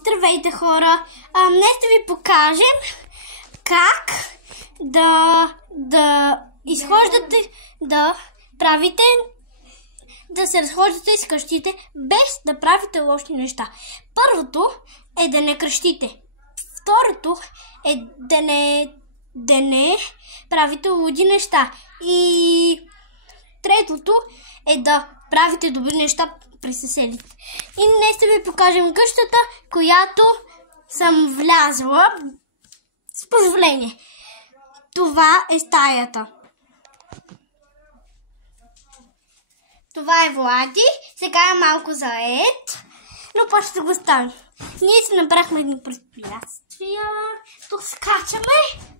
Здравейте, хора! Днес ще ви покажем как да изхождате, да правите, да се разхождате из къщите без да правите лоши неща. Първото е да не крещите. Второто е да не правите луди неща. И третото е да правите добри неща при съседите. И днес ще ви покажем къщата, която съм влязла с позволение. Това е стаята. Това е Влади. Сега е малко заед, но после ще го ставим. Ние си направихме едни препятствия. Тук скачаме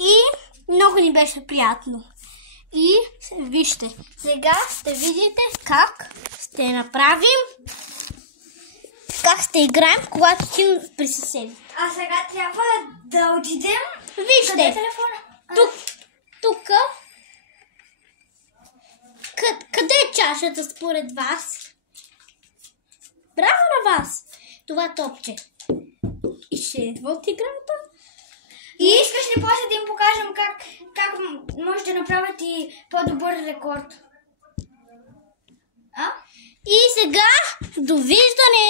и много ни беше приятно. И вижте, сега ще видите как ще направим, как ще играем, когато си при съседите. А сега трябва да отидем. Вижте, къде е телефона? тук. Къде е чашата според вас? Браво на вас! Това топче. И ще идва от играта. И искаш ли после да им покажем как може да направят и по-добър рекорд? И сега, довиждане!